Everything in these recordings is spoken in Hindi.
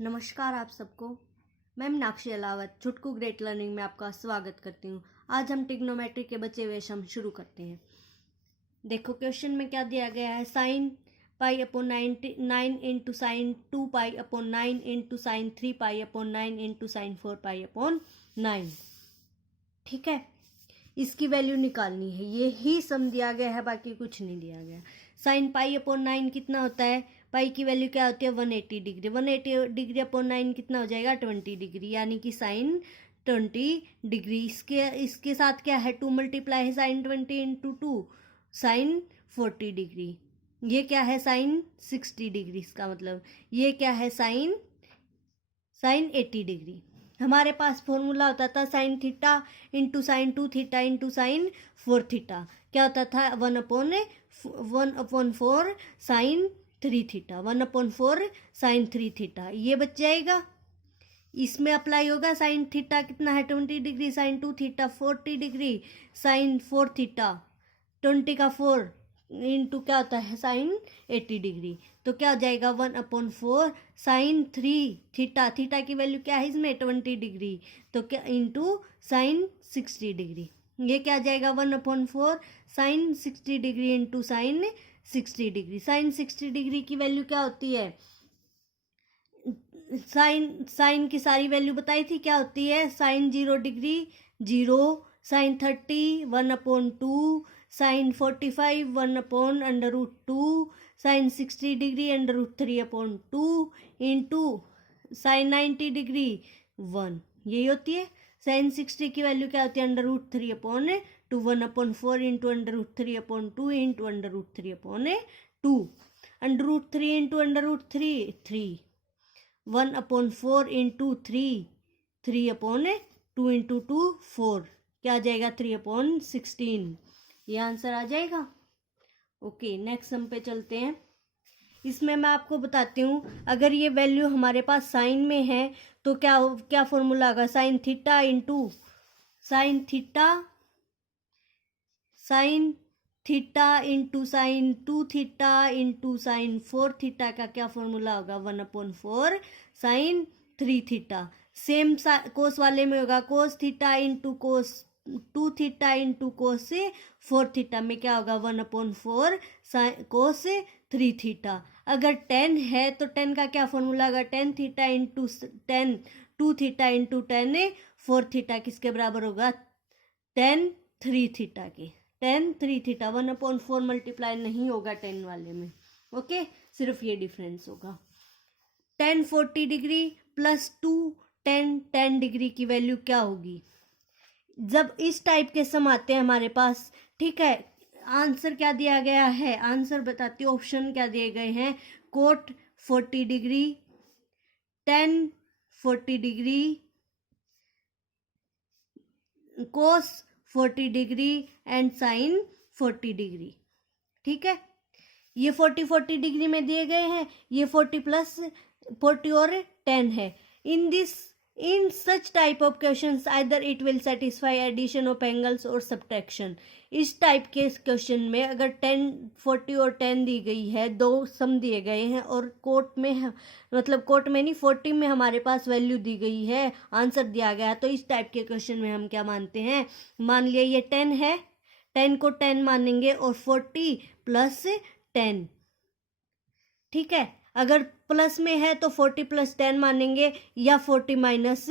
नमस्कार आप सबको। मैं मीनाक्षी अलावत छुटकू ग्रेट लर्निंग में आपका स्वागत करती हूँ। आज हम ट्रिग्नोमेट्री के बचे हुए सम शुरू करते हैं। देखो क्वेश्चन में क्या दिया गया है, sine pi upon 9 into sine 2 pi upon 9 into sine 3 pi upon 9 into sine 4 pi upon 9। ठीक है, इसकी वैल्यू निकालनी है। ये ही सम दिया गया है, बाकी कुछ नहीं दिया गया। साइन पाई अपॉन 9 कितना होता है, पाई की वैल्यू क्या होती है 180 डिग्री। 180 डिग्री अपॉन 9 कितना हो जाएगा 20 डिग्री, यानी कि साइन 20 डिग्री। इसके साथ क्या है 2 मल्टीप्लाई है साइन 20 इंटू 2 साइन 40 डिग्री। ये क्या है साइन 60 डिग्री, इसका मतलब ये क्या है साइन 80 डिग्री। हमारे पास फॉर्मूला होता था sine theta into sine 2 theta into sine 4 theta. क्या होता था 1/4 साइन 3 थीटा, 1/4 साइन 3 थीटा। ये बच जाएगा, इसमें अप्लाई होगा। साइन थीटा कितना है 20 degree, sine 2 theta 40 degree, sine 4 theta 20 का 4 इंटू क्या होता है साइन 80 डिग्री। तो क्या हो जाएगा 1/4 साइन 3 थीटा। थीटा की वैल्यू क्या है इसमें 20 डिग्री, तो क्या इंटू साइन 60 डिग्री। ये क्या आ जाएगा 1/4 sine 60 degree into sine 60 degree. Sine 60 degree की वैल्यू क्या होती है, साइन की सारी वैल्यू बताई थी क्या होती है। Sine 0 degree 0, sine 30 1/2, sine 45 1/√2, sine 60 degree √3/2 into sine 90 degree 1। यही होती है। साइन 60 की वैल्यू क्या होती है √3/2, 1/4 into √3/2 into √3/2, √3 into √3 3, 1/4 into 3 3/2 into 2 4, क्या आ जाएगा 3/16। ये आंसर आ जाएगा। ओके, नेक्स्ट सम पे चलते हैं। इसमें मैं आपको बताती हूँ, अगर ये वैल्यू हमारे पास साइन में है तो क्या फॉर्मूला होगा, sine theta into sine theta into sine 2 theta into sine 4 theta का क्या फॉर्मूला होगा 1/4 साइन 3 थीटा। सेम कोस वाले में होगा cos theta into cos 2 theta into cos 4 theta में क्या होगा 1/4 कोस 3 थीटा। अगर 10 है तो 10 का क्या फॉर्मूला होगा, 10 theta into 10 2 theta into 10 4 theta किसके बराबर होगा 10 3 थीटा के। 10 3 थीटा 1/4 मल्टीप्लाई नहीं होगा 10 वाले में। ओके, सिर्फ ये डिफरेंस होगा। 10 40 डिग्री प्लस 2 10 डिग्री की वैल्यू क्या होगी जब इस टाइप के सम आते हैं हमारे पास। ठीक है, आंसर क्या दिया गया है, आंसर बताती हूँ। ऑप्शन क्या दिए गए हैं, cot 40 degree, 10 40 degree, cos 40 degree and sine 40 degree. ठीक है, ये 40 डिग्री में दिए गए हैं, ये 40 प्लस 40 और 10 है। in such type of questions either it will satisfy addition of angles or subtraction। इस टाइप के क्वेश्चन में अगर 10 40 और 10 दी गई है, दो सम दिए गए हैं और कोट में मतलब कोट में नहीं 40 में हमारे पास वैल्यू दी गई है, आंसर दिया गया, तो इस टाइप के क्वेश्चन में हम क्या मानते हैं, मान लिया ये 10 है, 10 को 10 मानेंगे और 40 प्लस 10। ठीक है, अगर प्लस में है तो 40 प्लस 10 मानेंगे या 40 माइनस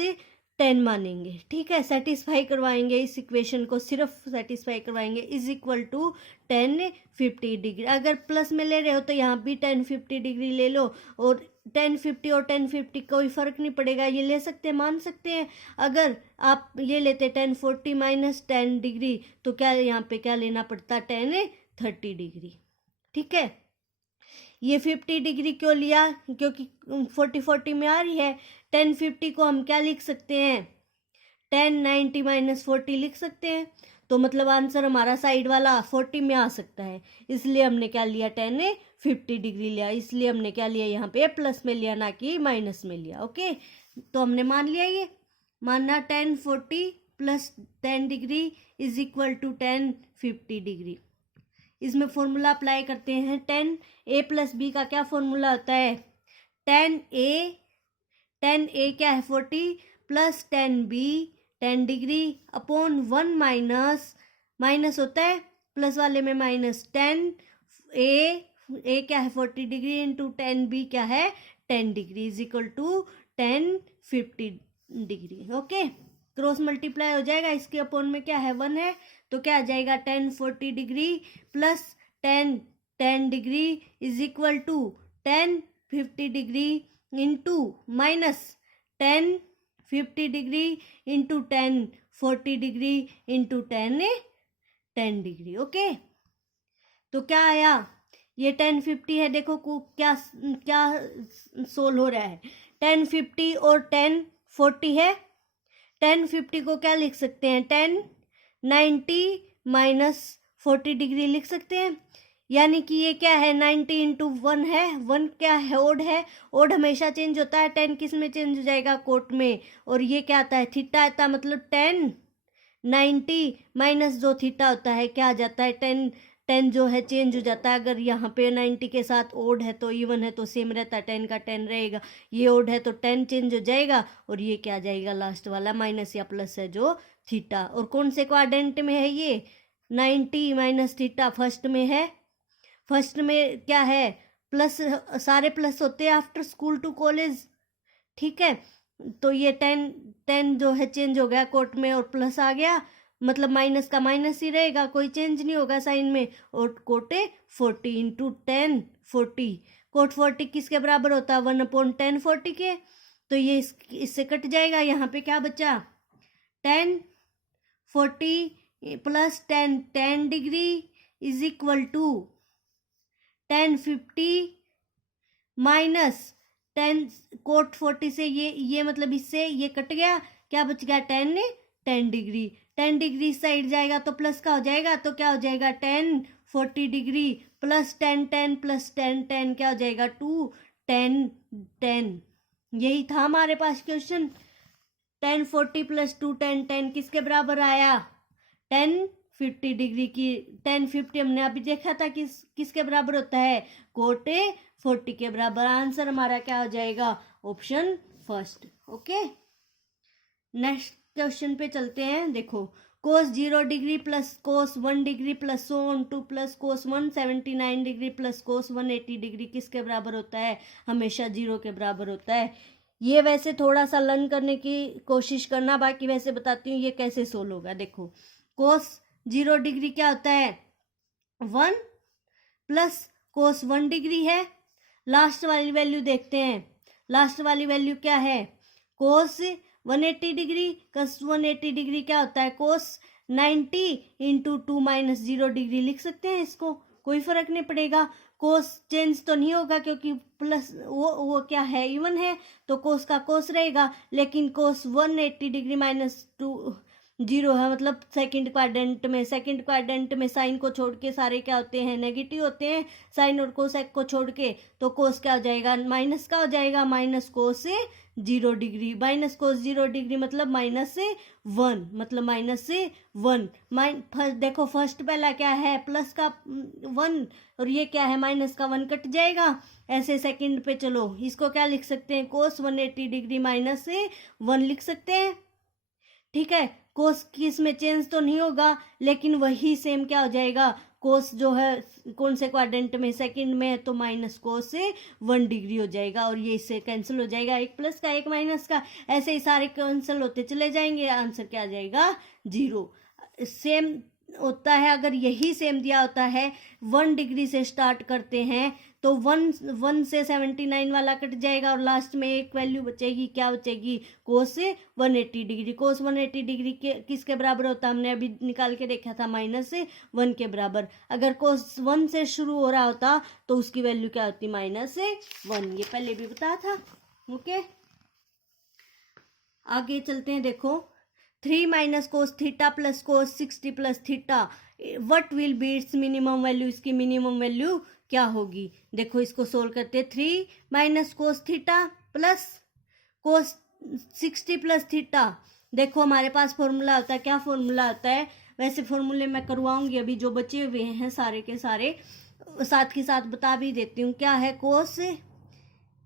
10 मानेंगे। ठीक है, सेटिस्फाई करवाएंगे इस इक्वेशन को, सिर्फ सेटिस्फाई करवाएंगे। Is equal to 10 50 degree. अगर प्लस में ले रहे हो तो यहाँ भी 10 50 डिग्री ले लो, और 10 50 और 10 50 कोई फर्क नहीं पड़ेगा, ये ले सकते हैं, मान सकते हैं। अगर आप ये लेते 10 40 माइनस 10 डिग्री तो क्या यहाँ पे क्या लेना पड़ता 10 30 डिग्री। ठीक है, ये 50 डिग्री क्यों लिया, क्योंकि 40 40 में आ रही है। 10 50 को हम क्या लिख सकते हैं 10 90 माइनस 40 लिख सकते हैं, तो मतलब आंसर हमारा साइड वाला 40 में आ सकता है। इसलिए हमने क्या लिया 10 50 डिग्री लिया, इसलिए हमने क्या लिया यहाँ पे प्लस में लिया ना कि माइनस में लिया। ओके, तो हमने मान लिया, ये मानना 10 40 plus 10 degree is equal to 10 50 degree. इसमें फॉर्मूला अप्लाई करते हैं, 10 a प्लस बी का क्या फॉर्मूला होता है 10a टेन ए क्या है 40 plus ten B 10 degree upon 1 minus minus होता है प्लस वाले में माइनस 10 ए क्या है 40 डिग्री इंटू 10 बी क्या है 10 degree is equal to 10 50 degree. Okay, cross multiply हो जाएगा, इसके अपॉन में क्या है 1 है, तो क्या आ जाएगा 10 40 degree plus 10 10 degree is equal to 10 50 degree into minus 10 50 degree into 10 40 degree into 10 degree. Okay, तो क्या आया, ये 10 50 है, देखो क्या क्या सोल्व हो रहा है, 10 50 और 10 40 है, 10 50 को क्या लिख सकते हैं 10 90 माइनस 40 डिग्री लिख सकते हैं, यानी कि ये क्या है 90 इंटू 1 है, 1 क्या है ओड है, ओड हमेशा चेंज होता है, 10 किस में चेंज हो जाएगा कोट में, और ये क्या आता है थीटा आता है, मतलब 10 90 माइनस जो थीटा होता है क्या आ जाता है 10 जो है चेंज हो जाता है, अगर यहाँ पे 90 के साथ ओड है तो इवन है तो सेम रहता है, 10 का 10 रहेगा, ये ओड है तो 10 चेंज हो जाएगा, और ये क्या आ जाएगा लास्ट वाला माइनस या प्लस है जो थीटा, और कौन से क्वाड्रेंट में है ये 90 माइनस थीटा फर्स्ट में है, फर्स्ट में क्या है प्लस, सारे प्लस होते हैं आफ्टर स्कूल टू कॉलेज, ठीक है, तो ये 10 जो है चेंज हो गया कोट में और प्लस आ गया, मतलब माइनस का माइनस ही रहेगा, कोई चेंज नहीं होगा साइन में, और कोटे 40 इंटू 10 40, कोट 40 किसके बराबर होता है 1/10 40 के, तो ये इससे कट जाएगा, यहाँ पे क्या बचा 10 40 plus 10 degree is equal to 10 50 minus 10 cot 40 से ये मतलब इससे ये कट गया, क्या बच गया 10 डिग्री, 10 डिग्री साइड जाएगा तो प्लस का हो जाएगा, तो क्या हो जाएगा 10 40 डिग्री प्लस 10 प्लस 10 क्या हो जाएगा 2 10 यही था हमारे पास क्वेश्चन। 10 40 प्लस 2 10 किसके बराबर आया 10 50 डिग्री की, 10 50 हमने अभी देखा था किसके बराबर होता है कोट 40 के बराबर, आंसर हमारा क्या हो जाएगा option first. Okay, next question पे चलते हैं, देखो कोस 0 degree plus cos 1 degree plus so on two plus cos 179 degree plus cos 180 degree किसके बराबर होता है, हमेशा 0 के बराबर होता है। ये वैसे थोड़ा सा लर्न करने की कोशिश करना, बाकी वैसे बताती हूँ ये कैसे सोल्व होगा। देखो कोस 0 डिग्री क्या होता है 1 प्लस कोस 1 डिग्री है, लास्ट वाली वैल्यू देखते हैं, लास्ट वाली वैल्यू क्या है कोस 180 डिग्री, कस 180 डिग्री क्या होता है कोस 90 इंटू 2 माइनस 0 डिग्री लिख सकते हैं, इसको कोई फर्क नहीं पड़ेगा, कोस चेंज तो नहीं होगा क्योंकि प्लस वो क्या है इवन है, तो कोस का कोस रहेगा, लेकिन कोस 180 डिग्री माइनस 2 0 है, मतलब सेकंड क्वाड्रेंट में साइन को छोड़ के सारे क्या होते हैं नेगेटिव होते हैं, साइन और कोसेक को छोड़ के, तो कोस क्या हो जाएगा माइनस का हो जाएगा, minus cos 0 degree, minus cos 0 degree मतलब -1, मतलब -1 देखो फर्स्ट पहला क्या है प्लस का 1 और ये क्या है माइनस का 1 कट जाएगा, ऐसे सेकंड पे चलो इसको क्या लिख सकते हैं कोस 180 डिग्री -1 लिख सकते हैं, ठीक है, कोस किस में चेंज तो नहीं होगा, लेकिन वही सेम क्या हो जाएगा कोस जो है कौन से क्वाड्रेंट में सेकंड में है तो माइनस कोस 1 डिग्री हो जाएगा, और ये इससे कैंसिल हो जाएगा, एक प्लस का एक माइनस का, ऐसे ही सारे कैंसिल होते चले जाएंगे, आंसर क्या आ जाएगा 0। सेम होता है अगर यही सेम दिया होता है 1 डिग्री से स्टार्ट करते हैं तो 1 से 79 वाला कट जाएगा और लास्ट में एक वैल्यू बचेगी, क्या बचेगी कोस 180 डिग्री, कोस 180 डिग्री के किसके बराबर होता है हमने अभी निकाल के देखा था -1 के बराबर, अगर कोस 1 से शुरू हो रहा होता तो उसकी वैल्यू क्या होती -1, ये पहले भी बताया था। ओके, आगे चलते हैं, देखो 3 minus cos theta plus cos 60 plus theta what will be it's minimum value, इसकी मिनिमम वैल्यू क्या होगी, देखो इसको सोल्व करते हैं, 3 minus cos theta plus cos 60 plus theta, देखो हमारे पास फॉर्मूला होता है, क्या फॉर्मूला होता है, वैसे फॉर्मूले मैं करवाऊंगी अभी जो बचे हुए हैं सारे के सारे, साथ ही साथ बता भी देती हूँ क्या है कोस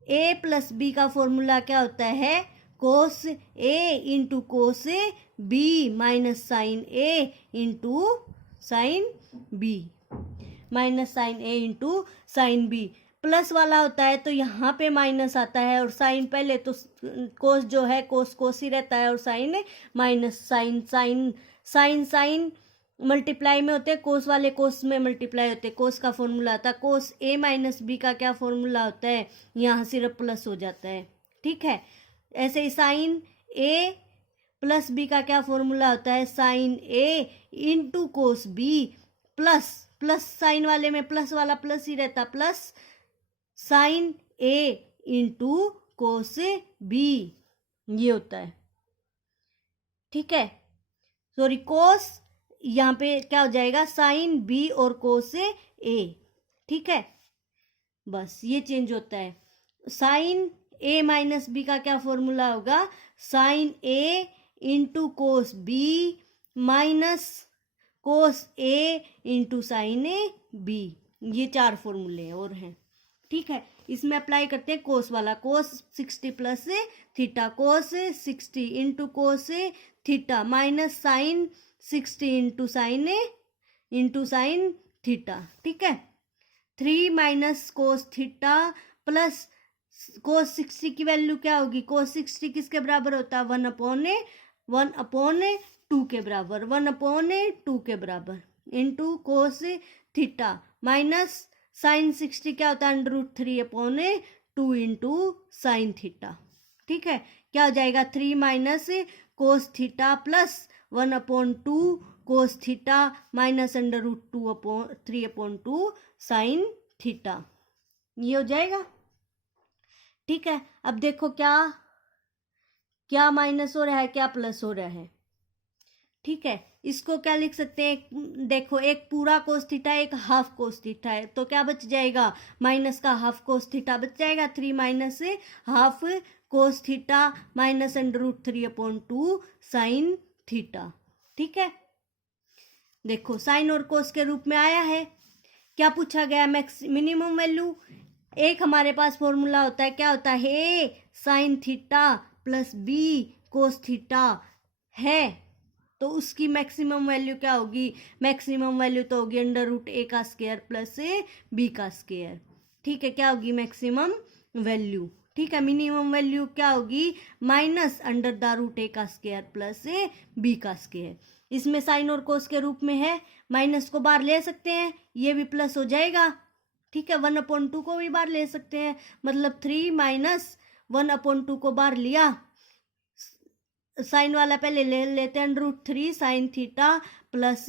ए प्लस बी का फॉर्मूला क्या होता है, cos A into cos B minus sine A into sine B, minus sine A into sine B. Plus वाला होता है तो यहाँ पे माइनस आता है, और साइन पहले तो कोस जो है कोस कोस ही रहता है, और sine minus sine, sine sine sine multiply में होते हैं, कोस वाले कोस में मल्टीप्लाई होते हैं। कोस का फॉर्मूला था कोस ए माइनस बी का क्या फॉर्मूला होता है, यहाँ सिर्फ प्लस हो जाता है, ठीक है। ऐसे ही साइन ए प्लस बी का क्या फॉर्मूला होता है, sine A into cos B plus, plus sine वाले में प्लस वाला प्लस ही रहता, plus sine A into cos B, ये होता है, ठीक है। सॉरी कोस, यहाँ पे क्या हो जाएगा, साइन बी और कोस ए, ठीक है। बस ये चेंज होता है। साइन ए माइनस बी का क्या फॉर्मूला होगा, sine A into cos B minus cos A into sine B, ये 4 फॉर्मूले और हैं, ठीक है। इसमें अप्लाई करते हैं कोस वाला, cos 60 plus theta, cos 60 into cos theta minus sine 60 into sine theta, ठीक है। 3 minus cos theta plus cos 60 की वैल्यू क्या होगी, कोस 60 किसके बराबर होता है, 1/2 के बराबर, 1/2 के बराबर, into cos theta minus sine 60 क्या होता है, √3/2 इंटू साइन थीटा, ठीक है। क्या हो जाएगा, 3 माइनस कोस थीटा प्लस 1/2 कोस थीटा माइनस √3/2 साइन थीटा, ये हो जाएगा, ठीक है। अब देखो क्या क्या माइनस हो रहा है, क्या प्लस हो रहा है, ठीक है। इसको क्या लिख सकते हैं, देखो एक पूरा कोस थीटा एक हाफ कोस थीटा है, तो क्या बच जाएगा, माइनस का हाफ कोस थीटा बच जाएगा, 3 माइनस हाफ कोस थीटा माइनस √3/2 साइन थीटा, ठीक है। देखो साइन और कोस के रूप में आया है। क्या पूछा गया, मिनिमम वैल्यू। एक हमारे पास फॉर्मूला होता है, क्या होता है, A sine theta plus B cos theta है, तो उसकी मैक्सिमम वैल्यू क्या होगी, मैक्सिमम वैल्यू तो होगी √a का स्क्वायर प्लस b का स्क्वायर, ठीक है। क्या होगी मैक्सिमम वैल्यू, ठीक है। मिनिमम वैल्यू क्या होगी, माइनस √a का स्क्वायर प्लस b का स्क्वायर। इसमें साइन और कोस के रूप में है, माइनस को बाहर ले सकते हैं, ये भी प्लस हो जाएगा, ठीक है। 1/2 को भी बाहर ले सकते हैं, मतलब 3 माइनस 1/2 को बाहर लिया, साइन वाला पहले ले लेते हैं, √3 sign theta plus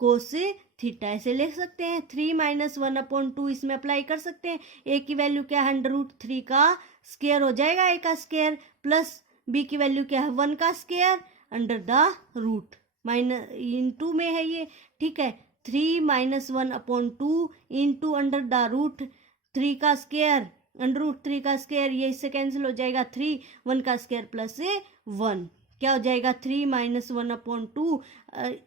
cos theta, ऐसे ले सकते हैं। 3 माइनस 1/2 इसमें अप्लाई कर सकते हैं, ए की वैल्यू क्या है, √3 का स्क्वायर हो जाएगा, ए का स्क्वायर, प्लस बी की वैल्यू क्या है, 1 का square under the root, minus into में है ये, ठीक है। 3 minus 1/2 into under the root 3 का स्क्वायर, √3 का स्क्वायर, ये इससे कैंसिल हो जाएगा, 3 1 का स्क्वायर प्लस 1, क्या हो जाएगा, 3 माइनस 1/2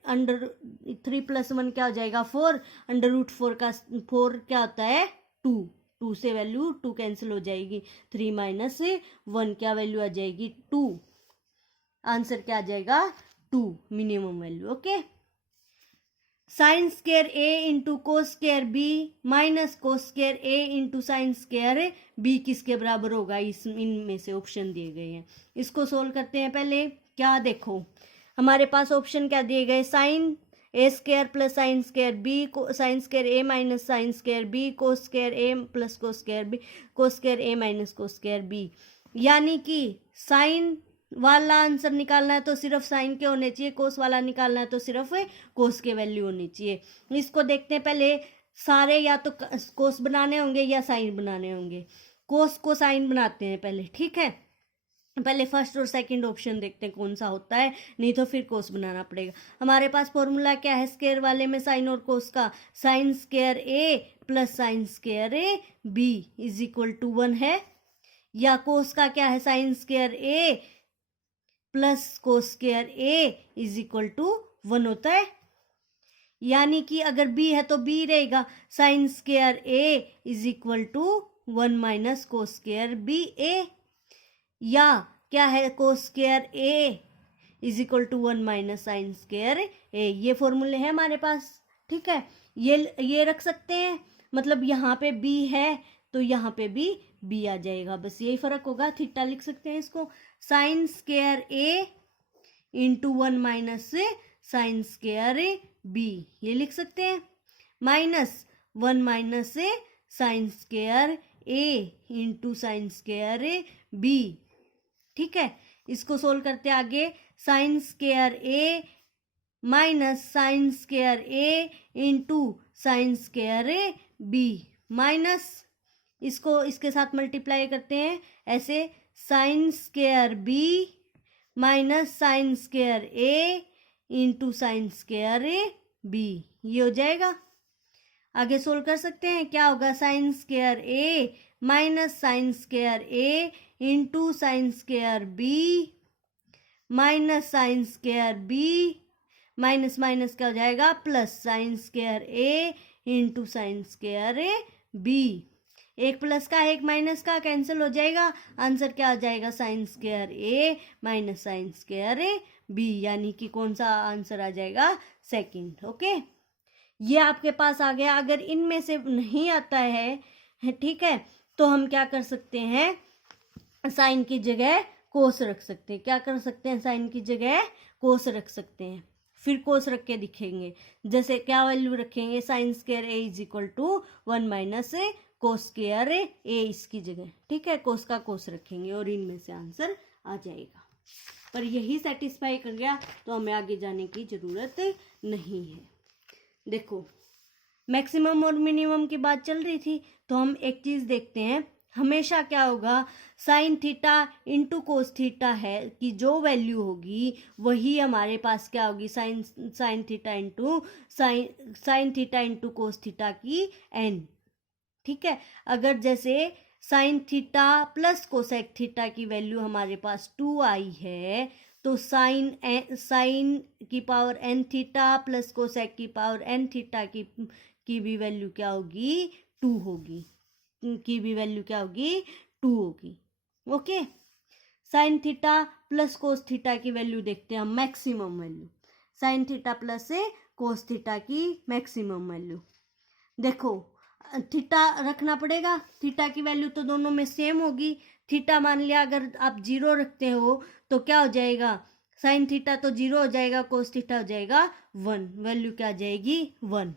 अंडर 3 प्लस 1 क्या हो जाएगा, 4, √4 का 4 क्या होता है, 2 से वैल्यू 2 कैंसिल हो जाएगी, 3 माइनस 1 क्या वैल्यू आ जाएगी, 2, आंसर क्या आ जाएगा, 2 minimum value, okay. Sine square A into cos square B minus cos square A into sine square B किसके बराबर होगा, इस इनमें से ऑप्शन दिए गए हैं, इसको सोल्व करते हैं। पहले क्या देखो हमारे पास ऑप्शन क्या दिए गए, sine A square plus sine square B, sine square A minus sine square B, cos square A plus cos square B, cos square A minus cos square B. यानी कि साइन वाला आंसर निकालना है तो सिर्फ साइन के होने चाहिए, कोस वाला निकालना है तो सिर्फ कोस के वैल्यू होनी चाहिए। इसको देखते हैं, पहले सारे या तो कोस बनाने होंगे या साइन बनाने होंगे, कोस को साइन बनाते हैं पहले, ठीक है। पहले फर्स्ट और सेकंड ऑप्शन देखते हैं कौन सा होता है, नहीं तो फिर कोस बनाना पड़ेगा। हमारे पास फॉर्मूला क्या है स्क्वायर वाले में, साइन और कोस का, sine square A plus sine square A B is equal to 1 है, या कोस का क्या है, sine square A plus cos square A is equal to 1 होता है। यानी कि अगर बी है तो बी रहेगा, sine square A is equal to 1 minus cos square B A, या क्या है cos square A is equal to 1 minus sine square A. ये फॉर्मूले हैं हमारे पास, ठीक है। ये रख सकते हैं, मतलब यहाँ पे बी है तो यहाँ पे भी बी आ जाएगा, बस यही फर्क होगा। थीटा लिख सकते हैं इसको sine square A into 1 minus sine square B, ये लिख सकते हैं, minus 1 minus sine square A into sine square B, ठीक है। इसको सोल्व करते आगे, sine square A minus sine square A into sine square B, minus इसको इसके साथ मल्टीप्लाई करते हैं ऐसे, sine square B minus sine square A into sine square B, ये हो जाएगा। आगे सोल्व कर सकते हैं, क्या होगा, sine square A minus sine square A into sine square B minus sine square B, minus minus क्या हो जाएगा, plus sine square A into sine square B. एक प्लस का एक माइनस का कैंसिल हो जाएगा, आंसर क्या आ जाएगा, sign square A minus sine square B, यानी कि कौन सा आंसर आ जाएगा, सेकंड। ओके, ये आपके पास आ गया। अगर इनमें से नहीं आता है, ठीक है, तो हम क्या कर सकते हैं, साइन की जगह कोस रख सकते हैं। क्या कर सकते हैं, साइन की जगह कोस रख सकते हैं। फिर कोस रख के दिखेंगे, जैसे क्या वैल्यू रखेंगे, sine square A is equal to 1 minus cos square A इसकी जगह, ठीक है, कोस का कोस रखेंगे और इनमें से आंसर आ जाएगा। पर यही सेटिस्फाई कर गया तो हमें आगे जाने की ज़रूरत नहीं है। देखो, मैक्सिमम और मिनिमम की बात चल रही थी, तो हम एक चीज़ देखते हैं, हमेशा क्या होगा, sine theta into cos theta है कि जो वैल्यू होगी वही हमारे पास क्या होगी, sine theta into sine theta into cos theta की n, ठीक है। अगर जैसे sign theta plus cosec theta की वैल्यू हमारे पास 2 आई है, तो साइन की power n theta plus cosec की पावर n थीटा की भी वैल्यू क्या होगी, 2 होगी, की भी वैल्यू क्या होगी, 2 होगी। Okay, sign theta plus cos theta की वैल्यू देखते हैं हम, maximum value, sign theta plus cos theta की मैक्सिमम वैल्यू। देखो, थीटा रखना पड़ेगा, थीटा की वैल्यू तो दोनों में सेम होगी। थीटा मान लिया अगर आप 0 रखते हो तो क्या हो जाएगा, साइन थीटा तो 0 हो जाएगा, कोस थीटा हो जाएगा 1, वैल्यू क्या आ जाएगी, 1,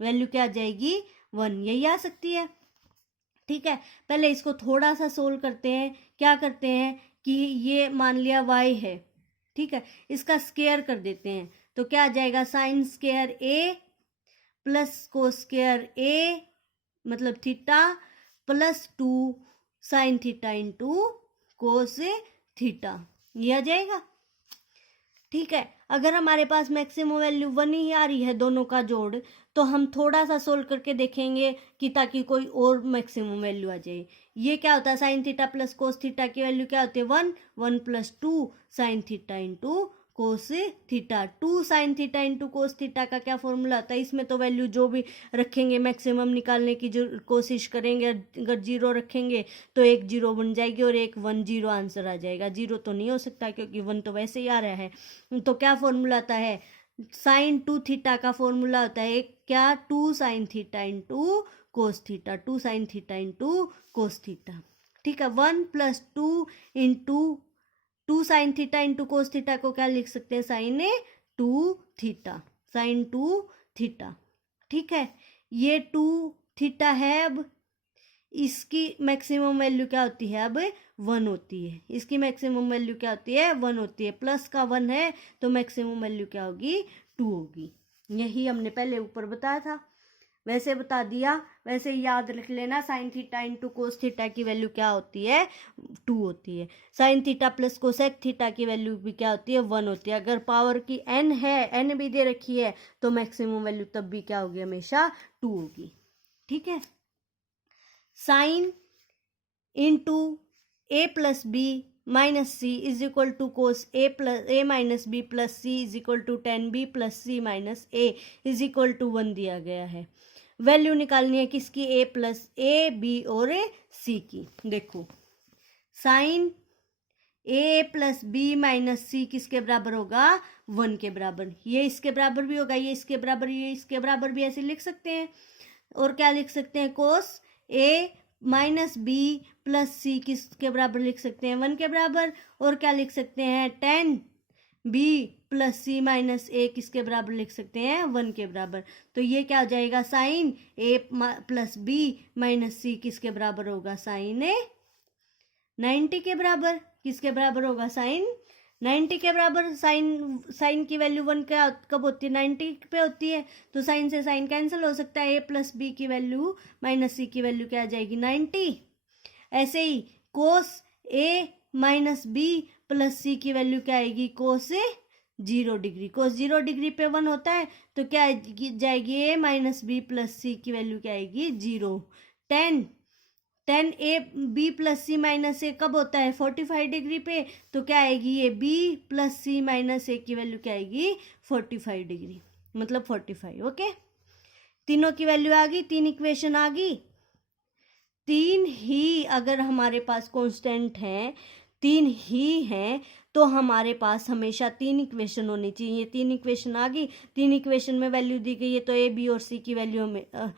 वैल्यू क्या आ जाएगी, 1, यही आ सकती है, ठीक है। पहले इसको थोड़ा सा सोल्व करते हैं। क्या करते हैं कि ये मान लिया y है, ठीक है, इसका स्क्वायर कर देते हैं, तो क्या आ जाएगा, sign square A plus cos square ए मतलब theta plus 2 sine theta into cos theta, ये आ जाएगा, ठीक है। अगर हमारे पास मैक्सिमम वैल्यू 1 ही आ रही है दोनों का जोड़, तो हम थोड़ा सा सोल्व करके देखेंगे कि ताकि कोई और मैक्सिमम वैल्यू आ जाए। ये क्या होता है, sign theta plus cos theta की वैल्यू क्या होती है, 1 plus 2 sine theta into cos theta. 2 sine theta into cos theta का क्या फॉर्मूला होता है, इसमें तो वैल्यू जो भी रखेंगे मैक्सिमम निकालने की जो कोशिश करेंगे, अगर 0 रखेंगे तो एक 0 बन जाएगी और एक 1, 0 आंसर आ जाएगा। 0 तो नहीं हो सकता क्योंकि 1 तो वैसे ही आ रहा है। तो क्या फॉर्मूला आता है, साइन 2 थीटा का फॉर्मूला होता है क्या, 2 sine theta into cos theta, 2 sine theta into cos theta, ठीक है। 1 plus 2 into 2 sine theta into cos theta को क्या लिख सकते हैं, साइन 2 थीटा, साइन 2 थीटा, ठीक है। ये 2 थीटा है, अब इसकी मैक्सिमम वैल्यू क्या होती है, अब 1 होती है, इसकी मैक्सिमम वैल्यू क्या होती है, 1 होती है, प्लस का 1 है तो मैक्सिमम वैल्यू क्या होगी, 2 होगी। यही हमने पहले ऊपर बताया था, वैसे बता दिया, वैसे याद रख लेना, sine theta into cos theta की वैल्यू क्या होती है, 2 होती है। Sign theta plus cosec theta की वैल्यू भी क्या होती है, 1 होती है। अगर पावर की n है, n भी दे रखी है, तो मैक्सिमम वैल्यू तब भी क्या होगी, हमेशा 2 होगी, ठीक है। Sine into A plus B minus C is equal to cos A minus B plus C is equal to 10b plus C minus A is equal to 1 दिया गया है। वैल्यू निकालनी है किसकी, ए प्लस ए, बी और सी की। देखो sign A plus B minus सी किसके बराबर होगा, 1 के बराबर। ये इसके बराबर भी होगा, ये इसके बराबर, ये इसके बराबर भी ऐसे लिख सकते हैं। और क्या लिख सकते हैं, कोस ए माइनस बी प्लस सी किसके बराबर लिख सकते हैं, 1 के बराबर। और क्या लिख सकते हैं, ten B plus C minus ए किसके बराबर लिख सकते हैं, 1 के बराबर। तो ये क्या हो जाएगा, sign A plus B minus सी किसके बराबर होगा, साइन ए 90 के बराबर। किसके बराबर होगा, साइन 90 के बराबर। साइन की वैल्यू 1 का कब होती है, 90 पे होती है। तो साइन से साइन कैंसिल हो सकता है, ए प्लस बी की वैल्यू माइनस सी की वैल्यू क्या आ जाएगी, 90। ऐसे ही कोस A minus B plus C की वैल्यू क्या आएगी, कोस 0 डिग्री। कोस 0 डिग्री पे 1 होता है, तो क्या जाएगी, A minus B plus C की वैल्यू क्या आएगी, 0। Tan A B plus C minus A कब होता है, 45 डिग्री पे। तो क्या आएगी, ये बी प्लस सी माइनस ए की वैल्यू क्या आएगी, 45 डिग्री, मतलब 45। ओके, तीनों की वैल्यू आ गई, 3 इक्वेशन आ गई। 3 ही अगर हमारे पास कांस्टेंट हैं, 3 ही हैं, तो हमारे पास हमेशा 3 इक्वेशन होनी चाहिए। ये 3 इक्वेशन आ गई, 3 इक्वेशन में वैल्यू दी गई है, तो ए बी और सी की वैल्यू हमें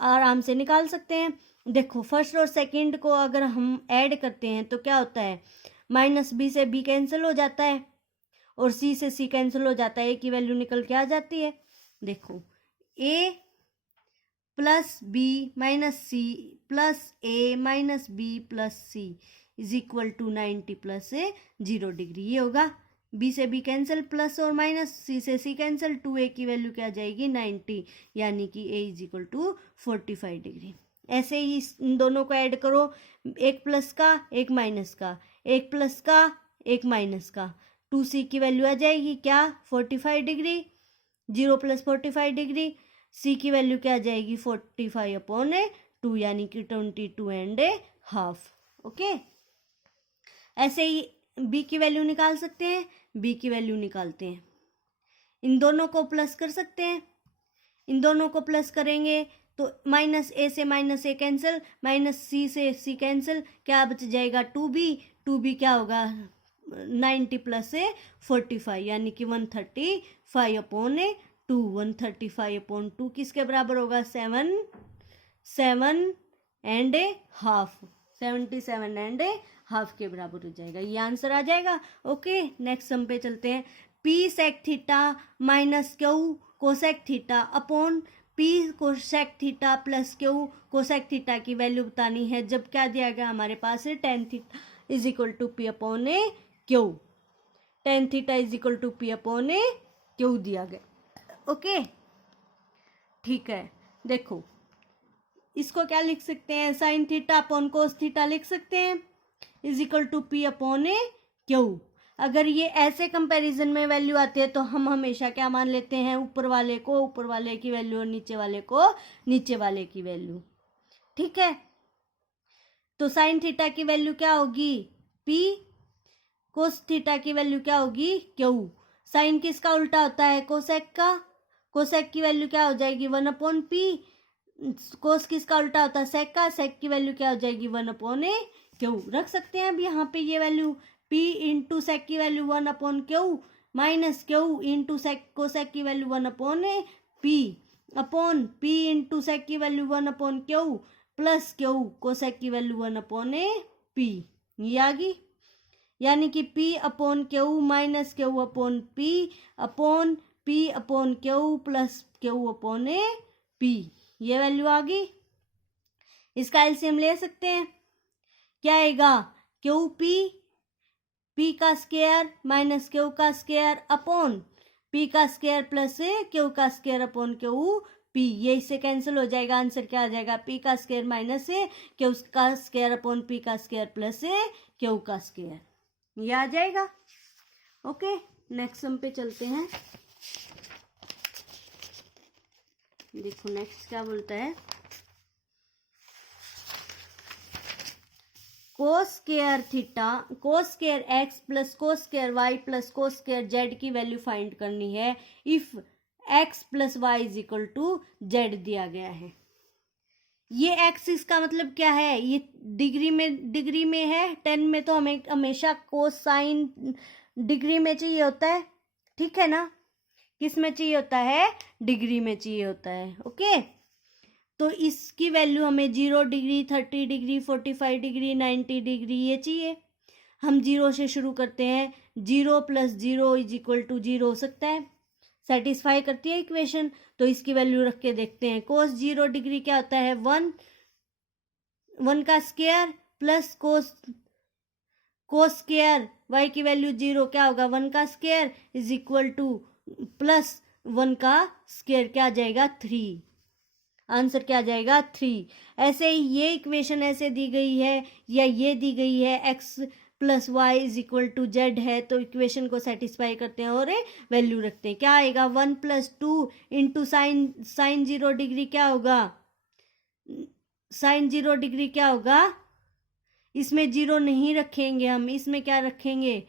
आराम से निकाल सकते हैं। देखो फर्स्ट और सेकंड को अगर हम ऐड करते हैं तो क्या होता है, माइनस बी से बी कैंसिल हो जाता है और सी से सी कैंसिल हो जाता है, ए की वैल्यू निकल के आ जाती है। देखो A plus B minus C plus A minus B plus C is equal to 90 plus 0 degree. ये होगा बी से बी कैंसिल, प्लस और माइनस, सी से सी कैंसिल, 2a की वैल्यू क्या आ जाएगी, 90, यानी कि a is equal to 45 degree. ऐसे ही इन दोनों को ऐड करो, एक प्लस का एक माइनस का, एक प्लस का एक माइनस का, 2c की वैल्यू आ जाएगी क्या, 45 डिग्री, 0 प्लस 45 डिग्री। c की वैल्यू क्या आ जाएगी, 45/2, यानी कि 22.5। ओके, ऐसे ही b की वैल्यू निकाल सकते हैं, b की वैल्यू निकालते हैं, इन दोनों को प्लस कर सकते हैं। इन दोनों को प्लस करेंगे तो माइनस ए से माइनस ए कैंसिल, माइनस सी से सी कैंसिल, क्या बच जाएगा, 2b क्या होगा, 90 प्लस 45, यानी कि 135/2, 135/2 किसके बराबर होगा, 77.5 के बराबर हो जाएगा। ये आंसर आ जाएगा। ओके, नेक्स्ट सम पे चलते हैं। P sec theta minus Q cosec theta upon P cosec theta plus Q cosec theta की वैल्यू बतानी है जब क्या दिया गया हमारे पास है, tan theta is equal to P upon Q. Tan theta is equal to P upon Q दिया गया। ओके, ठीक है। देखो इसको क्या लिख सकते हैं, sine theta upon cos theta लिख सकते हैं, is equal to P upon Q. अगर ये ऐसे कंपैरिजन में वैल्यू आती है तो हम हमेशा क्या मान लेते हैं, ऊपर वाले को ऊपर वाले की वैल्यू और नीचे वाले को नीचे वाले की वैल्यू। ठीक है, तो साइन थीटा की वैल्यू क्या होगी, पी, कोस थीटा की वैल्यू क्या होगी, क्यू। साइन किसका उल्टा होता है, कोसेक का। कोसेक की वैल्यू क्या हो जाएगी, 1/p। कोस किसका उल्टा होता है, सेक का। सेक की वैल्यू क्या हो जाएगी, 1/क्यू। रख सकते हैं अब यहाँ पे ये वैल्यू, p इंटू सेक की वैल्यू 1/क्यू minus Q into sec cosec की value 1/p upon p into sec की वैल्यू 1/क्यू प्लस क्यू कोसेक की वैल्यू 1/p। ये आ गई, यानी कि p upon Q minus Q upon p upon p upon Q plus Q upon p। ये वैल्यू आ गई। इसका एलसीएम ले सकते हैं, क्या आएगा, क्यू पी का स्क्वायर माइनस क्यू का स्क्वायर अपॉन पी का स्क्वायर प्लस क्यू का स्क्वायर अपॉन क्यू पी। ये इससे कैंसिल हो जाएगा, आंसर क्या आ जाएगा, पी का स्क्वायर माइनस क्यू का स्क्वायर अपॉन पी का स्क्वायर प्लस क्यू का स्क्वायर। ये आ जाएगा। ओके, नेक्स्ट सम पे चलते हैं। देखो नेक्स्ट क्या बोलता है, cos square theta cos square X plus cos square Y plus cos square Z की वैल्यू फाइंड करनी है if X plus Y is equal to Z दिया गया है। ये एक्स इसका मतलब क्या है, ये डिग्री में है, 10 में तो हमें हमेशा कोसाइन डिग्री में चाहिए होता है, ठीक है ना, किस में चाहिए होता है, डिग्री में चाहिए होता है। ओके, तो इसकी वैल्यू हमें 0 डिग्री, 30 डिग्री, 45 डिग्री, 90 डिग्री ये चाहिए। हम 0 से शुरू करते हैं, 0 + 0 = 0 हो सकता है, सेटिस्फाई करती है इक्वेशन। तो इसकी वैल्यू रख के देखते हैं, cos 0 डिग्री क्या होता है, 1 का square plus cos square y की वैल्यू 0 क्या होगा, 1 का स्क्वायर = प्लस 1 का स्क्वायर क्या आ जाएगा, 3। आंसर क्या आ जाएगा, 3। ऐसे ही ये इक्वेशन ऐसे दी गई है या ये दी गई है, x + y = z है, तो इक्वेशन को सेटिस्फाई करते हैं और वैल्यू रखते हैं। क्या आएगा, 1 + 2 इंटू साइन 0 डिग्री क्या होगा, साइन 0 डिग्री क्या होगा, इसमें 0 नहीं रखेंगे हम, इसमें क्या रखेंगे,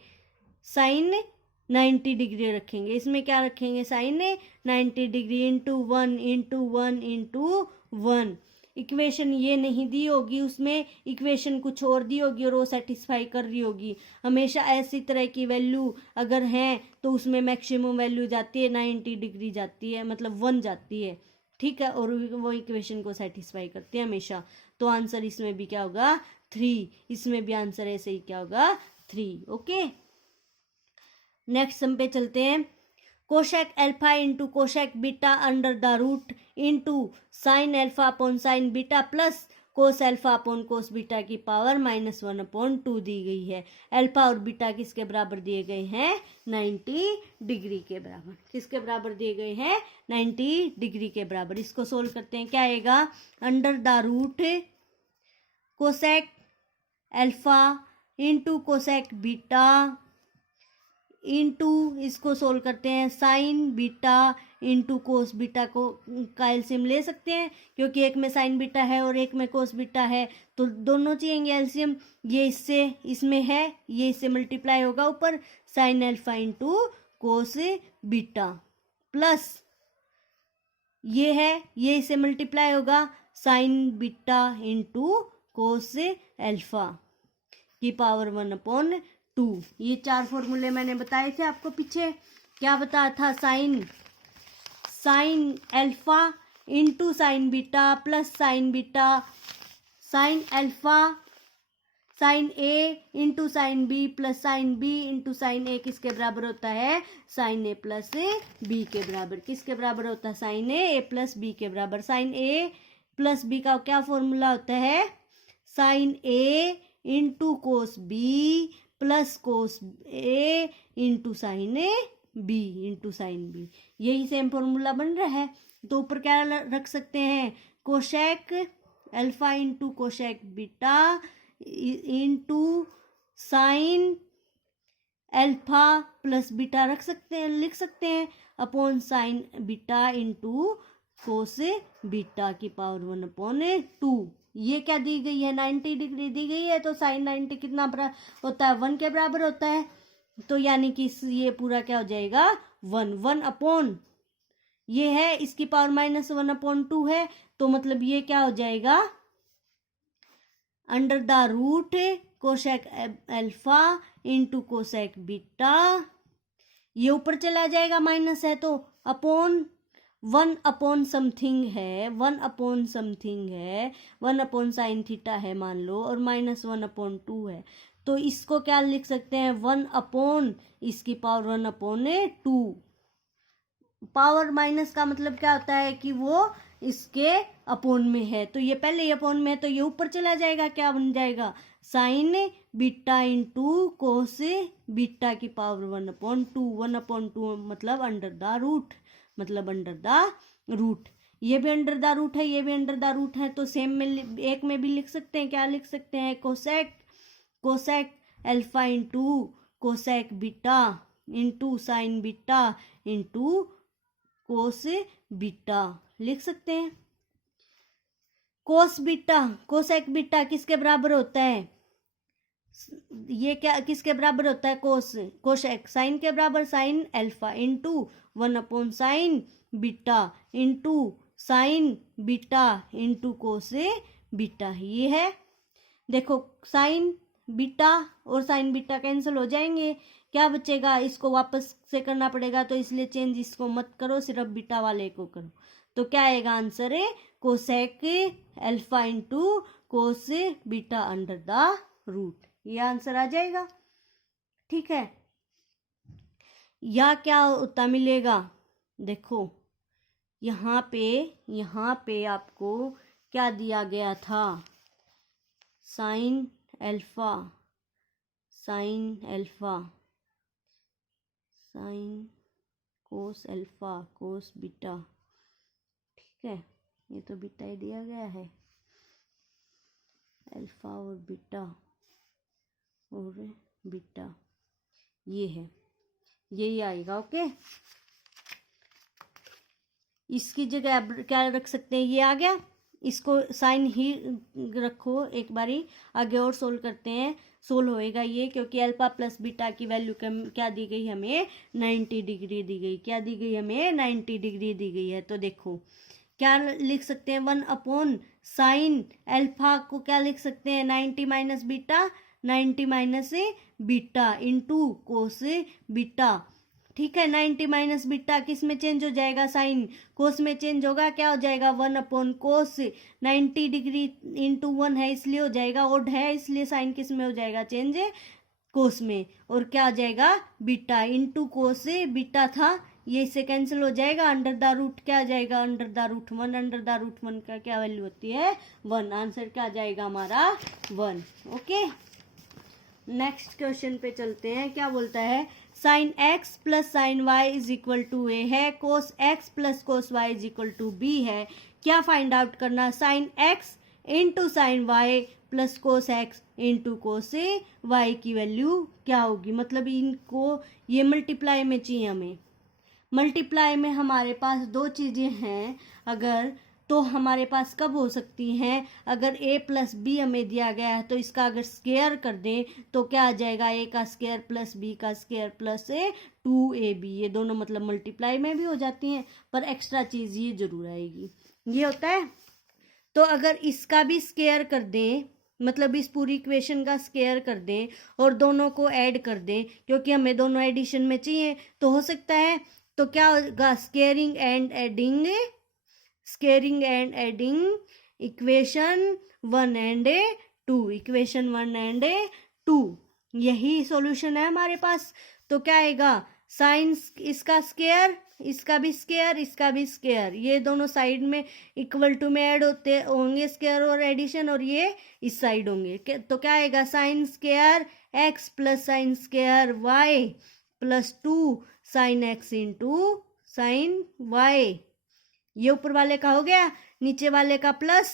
साइन 90 डिग्री रखेंगे। इसमें क्या रखेंगे, sine 90 degree into 1 into 1 into 1। Equation ये नहीं दी होगी, उसमें इक्वेशन कुछ और दी होगी और वो सेटिस्फाई कर रही होगी। हमेशा ऐसी तरह की वैल्यू अगर है तो उसमें मैक्सिमम वैल्यू जाती है 90 डिग्री जाती है, मतलब 1 जाती है, ठीक है, और वो इक्वेशन को सेटिस्फाई करती है हमेशा। तो आंसर इसमें भी क्या होगा, 3। इसमें भी आंसर ऐसे ही क्या होगा, 3। ओके, नेक्स्ट सम पे चलते हैं। Cosec alpha into cosec beta under the root into sine alpha upon sine beta plus cos alpha upon cos beta की पावर -1/2 दी गई है। अल्फा और बीटा किसके बराबर दिए गए हैं, 90 डिग्री के बराबर। किसके बराबर दिए गए हैं, 90 डिग्री के बराबर। इसको सोल्व करते हैं, क्या आएगा, under the root cosec alpha into cosec beta into, इसको सोल्व करते हैं, sine beta into cos beta को का एलसीएम ले सकते हैं, क्योंकि एक में साइन बीटा है और एक में कोस बीटा है, तो दोनों चाहिए एलसीएम। ये इससे इसमें है, ये इससे मल्टीप्लाई होगा ऊपर, sign alpha into cos beta plus ये है, ये इससे मल्टीप्लाई होगा, sign beta into cos alpha की पावर 1/2। ये 4 फॉर्मूले मैंने बताए थे आपको पीछे। क्या बताया था, sine alpha into sine beta plus sine beta, sine alpha sine A into sine B plus sine B into sine A किसके बराबर होता है, साइन ए प्लस बी के बराबर। किसके बराबर होता है, साइन ए प्लस बी के बराबर। साइन ए प्लस बी का क्या फॉर्मूला होता है, sine A into cos B plus cos A into sine B into sine B. यही सेम फॉर्मूला बन रहा है। तो ऊपर क्या रख सकते हैं, cosec alpha into cosec beta into sine alpha plus beta रख सकते हैं, लिख सकते हैं, upon sine beta into cos beta की पावर 1/2। ये क्या दी गई है, 90 डिग्री दी गई है, तो साइन 90 कितना होता है, 1 के बराबर होता है। तो यानी कि ये पूरा क्या हो जाएगा, 1 अपॉन ये है, इसकी पावर -1/2 है, तो मतलब ये क्या हो जाएगा, under the root cosec alpha into cosec beta, ये ऊपर चला जाएगा, माइनस है तो, अपॉन 1 समथिंग है, 1 समथिंग है, 1 साइन थीटा है मान लो, और -1/2 है, तो इसको क्या लिख सकते हैं, 1 इसकी पावर 1/2। पावर माइनस का मतलब क्या होता है कि वो इसके अपोन में है, तो ये पहले ही अपोन में है, तो ये ऊपर चला जाएगा, क्या बन जाएगा, sign beta into cos beta की पावर 1/2। 1/2 मतलब अंडर द रूट, मतलब अंडर द रूट। ये भी अंडर द रूट है, ये भी अंडर द रूट है, तो सेम में एक में भी लिख सकते हैं, क्या लिख सकते हैं, cosec alpha into cosec beta into sine beta into cos beta लिख सकते हैं। कोस बीटा कोसेक बीटा किसके बराबर होता है, ये क्या किसके बराबर होता है, कोसेक साइन के बराबर, sign alpha into 1 sign beta into sine beta into cos beta, ये है। देखो साइन बीटा और साइन बीटा कैंसिल हो जाएंगे, क्या बचेगा, इसको वापस से करना पड़ेगा, तो इसलिए चेंज इसको मत करो, सिर्फ बीटा वाले को करो। तो क्या आएगा आंसर है cosec alpha into cos beta under the root, ये आंसर आ जाएगा। ठीक है, या क्या उत्तर मिलेगा, देखो यहाँ पे आपको क्या दिया गया था, sine alpha sine cos alpha cos beta, ठीक है, ये तो बीटा ही दिया गया है, अल्फा और बीटा ये है, यही आएगा। ओके, इसकी जगह क्या रख सकते हैं, ये आ गया, इसको साइन ही रखो, एक बारी आगे और सोल्व करते हैं, सोल्व होएगा ये, क्योंकि अल्फा प्लस बीटा की वैल्यू क्या दी गई हमें, 90 डिग्री दी गई, क्या दी गई हमें, 90 डिग्री दी गई है। तो देखो क्या लिख सकते हैं, 1 अपॉन साइन अल्फा को क्या लिख सकते हैं, 90 minus beta, 90 minus beta into cos beta, ठीक है। 90 माइनस बीटा किस में चेंज हो जाएगा, साइन कोस में चेंज होगा, क्या हो जाएगा, 1 अपॉन कोस, 90 डिग्री इंटू 1 है इसलिए हो जाएगा, ओड है इसलिए साइन किस में हो जाएगा, चेंज कोस में, और क्या हो जाएगा, बीटा इंटू कोस बीटा था, ये इससे कैंसिल हो जाएगा, अंडर द रूट क्या आ जाएगा, under the root 1, under the root 1 का क्या वैल्यू होती है, 1, आंसर क्या आ जाएगा हमारा 1। ओके, नेक्स्ट क्वेश्चन पे चलते हैं, क्या बोलता है, sine x plus sine Y is equal to A है, cos X plus cos Y is equal to B है, क्या फाइंड आउट करना, sine x into sine Y plus cos x into cos Y की वैल्यू क्या होगी, मतलब इनको ये मल्टीप्लाई में चाहिए हमें, मल्टीप्लाई में हमारे पास दो चीज़ें हैं, अगर तो हमारे पास कब हो सकती हैं, अगर a प्लस बी हमें दिया गया है तो इसका अगर स्क्वायर कर दें तो क्या आ जाएगा, a का स्क्वायर प्लस b का स्क्वायर प्लस 2ab, ये दोनों मतलब मल्टीप्लाई में भी हो जाती हैं, पर एक्स्ट्रा चीज़ ये जरूर आएगी, ये होता है। तो अगर इसका भी स्क्वायर कर दें, मतलब इस पूरी इक्वेशन का स्क्वायर कर दें और दोनों को ऐड कर दें, क्योंकि हमें दोनों एडिशन में चाहिए, तो हो सकता है, तो क्या होगा, squaring and adding equation 1 and 2, equation 1 and 2, यही सॉल्यूशन है हमारे पास। तो क्या आएगा, साइन इसका स्क्वायर, इसका भी स्क्वायर, इसका भी स्क्वायर, ये दोनों साइड में इक्वल टू में ऐड होते होंगे, स्क्वायर और एडिशन, और ये इस साइड होंगे, तो क्या आएगा, sine square X plus sine square Y plus 2 sine x into sine Y, ये ऊपर वाले का हो गया, नीचे वाले का plus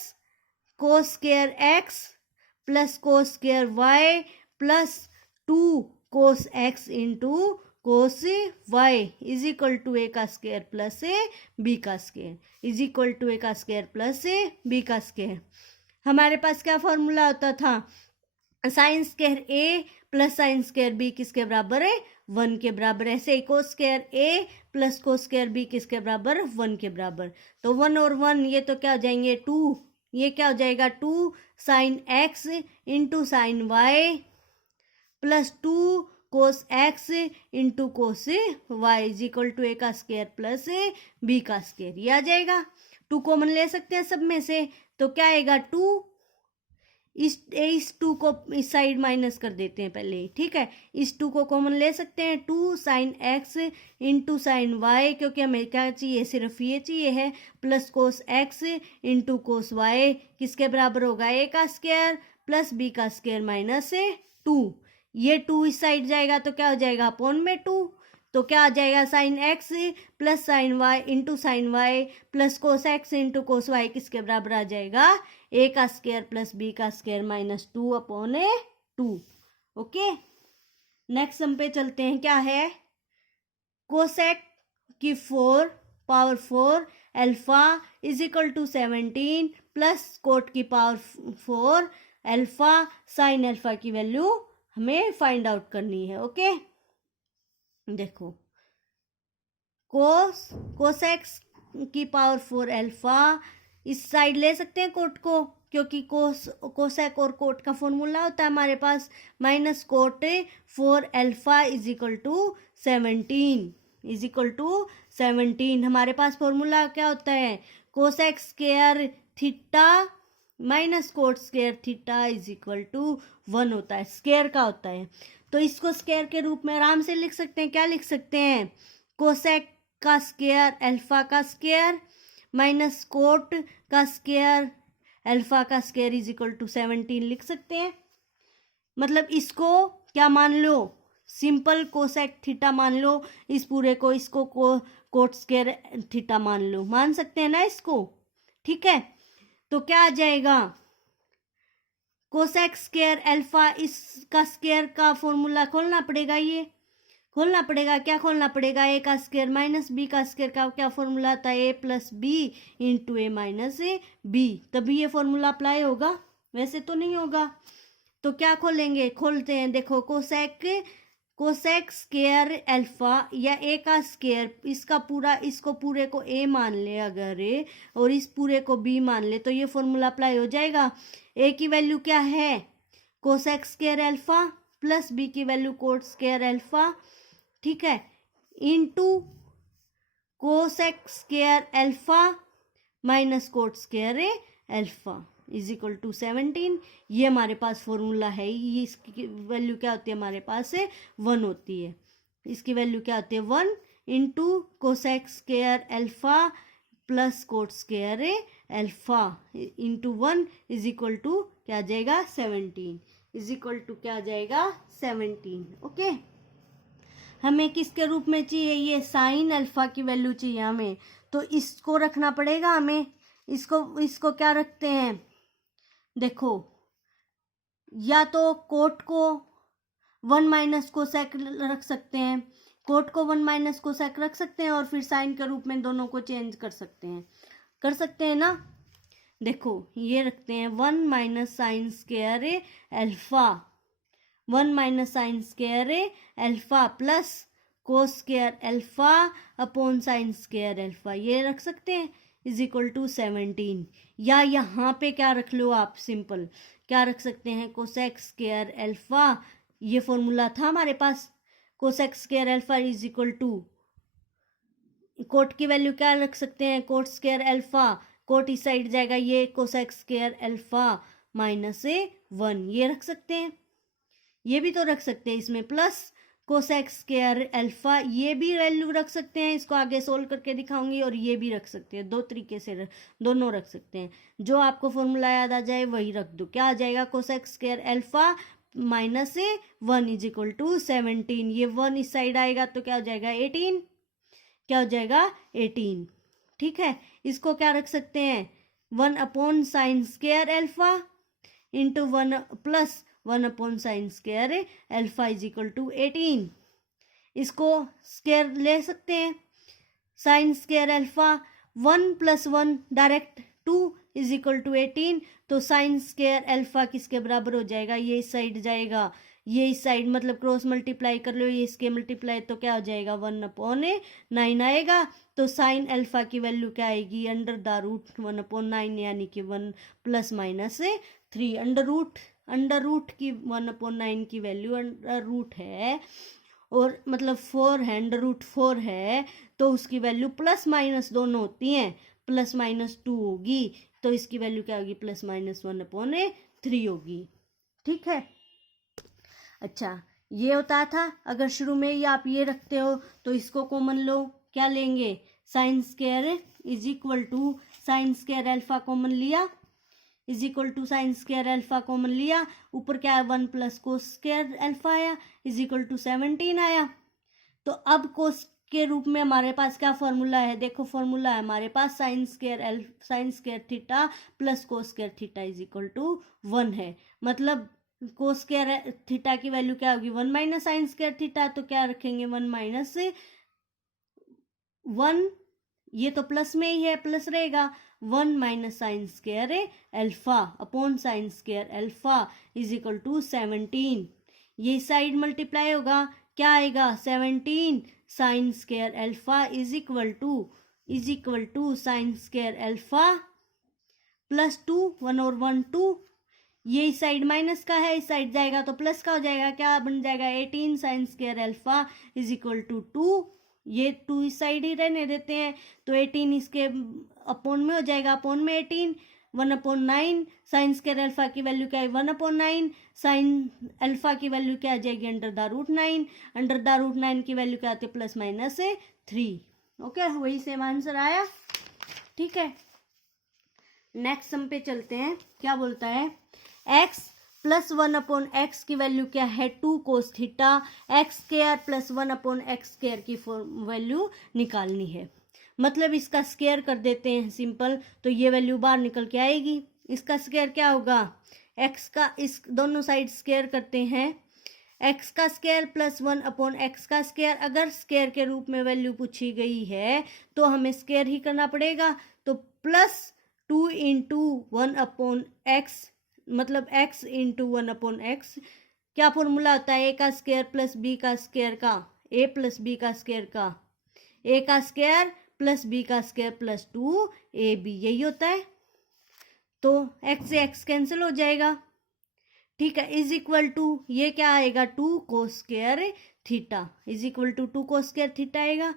cos square X plus cos square Y plus 2 cos x into cos Y is equal to A का स्क्वायर प्लस बी का square is equal to A का स्क्वायर प्लस बी का स्क्वायर। हमारे पास क्या फॉर्मूला होता था, sine square A plus sine square B किसके बराबर है, 1 के बराबर, ऐसे ही कोस square A plus cos square B किसके बराबर, 1 के बराबर, तो 1 और 1 ये तो क्या हो जाएंगे 2, ये क्या हो जाएगा 2 sine x into sine Y plus 2 cos x into cos Y is equal to A का स्क्वायर प्लस बी का स्क्वायर, ये आ जाएगा। 2 कॉमन ले सकते हैं सब में से, तो क्या आएगा 2, इस 2 को इस साइड माइनस कर देते हैं पहले, ठीक है, इस 2 को कॉमन ले सकते हैं, 2 sine x into sine y, क्योंकि हमें क्या चाहिए, सिर्फ ये चाहिए है, plus cos x into cos y किसके बराबर होगा, ए का स्क्वायर प्लस बी का स्क्वायर माइनस 2, ये 2 इस साइड जाएगा तो क्या हो जाएगा अपॉन में 2, तो क्या आ जाएगा sine x plus sine y into sine Y plus cos x into cos y किसके बराबर आ जाएगा, ए का स्क्वायर प्लस बी का square minus 2 upon 2। Okay, next sum पे चलते हैं, क्या है, कोसेक की 4 power 4 alpha is equal to 17 plus cot की पावर 4 अल्फा साइन अल्फा की वैल्यू हमें फाइंड आउट करनी है। ओके, देखो कोसेक्स की पावर 4 अल्फा, इस साइड ले सकते हैं कोट को, क्योंकि कोसेक और कोट का फॉर्मूला होता है हमारे पास minus cot 4 alpha is equal to 17 हमारे पास फॉर्मूला क्या होता है, cosec square theta minus cot square theta is equal to 1 होता है, स्क्वायर का होता है। तो इसको स्क्वायर के रूप में आराम से लिख सकते हैं, क्या लिख सकते हैं, कोसेक का स्क्वायर अल्फा का स्क्वायर माइनस कोट का स्क्वायर अल्फा का स्क्वायर इज इक्वल टू 17 लिख सकते हैं। मतलब इसको क्या मान लो, सिंपल कोसेक थीटा मान लो, इस पूरे को इसको कोट स्क्वायर थीटा मान लो, मान सकते हैं ना इसको, ठीक है। तो क्या आ जाएगा, कोसेक स्क्वायर अल्फा, इसका स्क्वायर का फॉर्मूला खोलना पड़ेगा, ये खोलना पड़ेगा, क्या खोलना पड़ेगा, ए का स्क्वायर माइनस बी का स्क्वायर का क्या फॉर्मूला था, A plus B into A minus A B, तभी ये फॉर्मूला अप्लाई होगा, वैसे तो नहीं होगा। तो क्या खोलेंगे, खोलते हैं, देखो कोसेक स्क्वायर अल्फा या ए का स्क्वायर, इसका पूरा, इसको पूरे को ए मान ले अगर, और इस पूरे को बी मान ले, तो ये फॉर्मूला अप्लाई हो जाएगा। ए की वैल्यू क्या है, cosec square alpha, plus B की वैल्यू कोट स्क्वायर अल्फा, ठीक है, into cosec square alpha minus cot square alpha is equal to 17। ये हमारे पास फॉर्मूला है, ये इसकी वैल्यू क्या होती है हमारे पास 1 होती है, इसकी वैल्यू क्या होती है 1 into cosec square alpha plus cot square alpha into 1 is equal to क्या आ जाएगा 17, इज इक्वल टू क्या आ जाएगा 17। ओके, हमें किसके रूप में चाहिए, ये साइन अल्फा की वैल्यू चाहिए हमें, तो इसको रखना पड़ेगा हमें, इसको क्या रखते हैं, देखो, या तो कोट को 1 माइनस कोसेक रख सकते हैं, कोट को 1 माइनस कोसेक रख सकते हैं, और फिर साइन के रूप में दोनों को चेंज कर सकते हैं ना। देखो ये रखते हैं 1 minus sine square alpha, 1 minus sine square alpha plus cos square alpha upon sine square alpha, ये रख सकते हैं इज इक्वल टू 17। या यहाँ पे क्या रख लो आप, सिंपल क्या रख सकते हैं, कोसेक स्क्वायर अल्फा, ये फॉर्मूला था हमारे पास, cosec square alpha is equal to cot की वैल्यू क्या रख सकते हैं, कोट स्क्वायर अल्फा, कोट इस साइड जाएगा, ये कोसेक स्क्वायर अल्फा माइनस 1, ये रख सकते हैं, ये भी तो रख सकते हैं, इसमें प्लस कोसेक स्क्वायर अल्फा, ये भी वैल्यू रख सकते हैं, इसको आगे सोल्व करके दिखाऊंगी, और ये भी रख सकते हैं, दो तरीके से दोनों रख सकते हैं, जो आपको फॉर्मूला याद आ जाए वही रख दो। क्या आ जाएगा, cosec square alpha minus 1 is equal to 17, ये 1 इस साइड आएगा तो क्या हो जाएगा 18, क्या हो जाएगा 18, ठीक है। इसको क्या रख सकते हैं 1 upon sine square alpha into 1 plus 1 upon sine square alpha is equal to 18, इसको स्क्वायर ले सकते हैं, sine square alpha 1 plus 1 direct 2 is equal to 18, तो साइन स्क्वायर अल्फा किसके बराबर हो जाएगा, ये इस साइड जाएगा, ये इस साइड, मतलब क्रॉस मल्टीप्लाई कर लो, ये इसके मल्टीप्लाई, तो क्या हो जाएगा 1 अपॉन 9 आएगा, तो साइन अल्फा की वैल्यू क्या आएगी अंडर द रूट 1 अपॉन 9, यानी कि 1 प्लस माइनस 3, अंडर रूट की 1 अपॉन 9 की वैल्यू अंडर रूट है, और मतलब 4 है, अंडर रूट 4 है, तो उसकी वैल्यू प्लस माइनस दोनों होती हैं, प्लस माइनस 2 होगी, तो इसकी वैल्यू क्या होगी प्लस माइनस 1 अपॉन 3 होगी, ठीक है। अच्छा, ये होता था, अगर शुरू में ही आप ये रखते हो तो इसको कॉमन लो, क्या लेंगे sine square is equal to sine square alpha common लिया, is equal to sine square alpha common लिया, ऊपर क्या है 1 प्लस कोस स्क्वायर अल्फा आया इज इक्वल टू 17 आया। तो अब कोस के रूप में हमारे पास क्या फॉर्मूला है, देखो फॉर्मूला है हमारे पास sine square theta plus cos square theta is equal to 1 है, मतलब कोस स्क्वायर थीटा की वैल्यू क्या होगी 1 माइनस साइन स्क्वायर थीटा, तो क्या रखेंगे 1 माइनस 1, ये तो प्लस में ही है, प्लस रहेगा 1 minus sine square alpha upon sine square alpha is equal to 17, ये साइड मल्टीप्लाई होगा, क्या आएगा 17 sine square alpha is equal to is equal to sine square alpha plus 2, 1 और 1 2, ये इस साइड माइनस का है, इस साइड जाएगा तो प्लस का हो जाएगा, क्या बन जाएगा 18 sine square alpha is equal to 2, ये 2 इस साइड ही रहने देते हैं तो 18 इसके अपॉन में हो जाएगा, अपॉन में 18, 1/9 साइन स्क्वायर अल्फा की वैल्यू क्या है 1/9, साइन अल्फा की वैल्यू क्या आ जाएगी √9, √9 की वैल्यू क्या आती है +-3। ओके, वही सेम आंसर आया। ठीक है, नेक्स्ट सम पे चलते हैं। क्या बोलता है, x + 1/x की वैल्यू क्या है 2 cos थीटा, x² + 1/x² की वैल्यू निकालनी है। मतलब इसका स्क्वायर कर देते हैं सिंपल, तो ये वैल्यू बाहर निकल के आएगी। इसका स्क्वायर क्या होगा, x का, इस दोनों साइड स्क्वायर करते हैं, x का स्क्वायर + 1/x का स्क्वायर। अगर स्क्वायर के रूप में वैल्यू पूछी गई है तो हमें स्क्वायर ही करना पड़ेगा, तो +2 × 1/x, मतलब x × 1/x। क्या फॉर्मूला होता है, a का स्क्वायर + b का स्क्वायर का, a + b का स्क्वायर का, a का स्क्वायर + b का स्क्वायर + 2ab, यही होता है। तो x से x कैंसिल हो जाएगा। ठीक है, इज इक्वल टू, ये क्या आएगा 2 cos square theta, is equal to 2 cos square theta आएगा।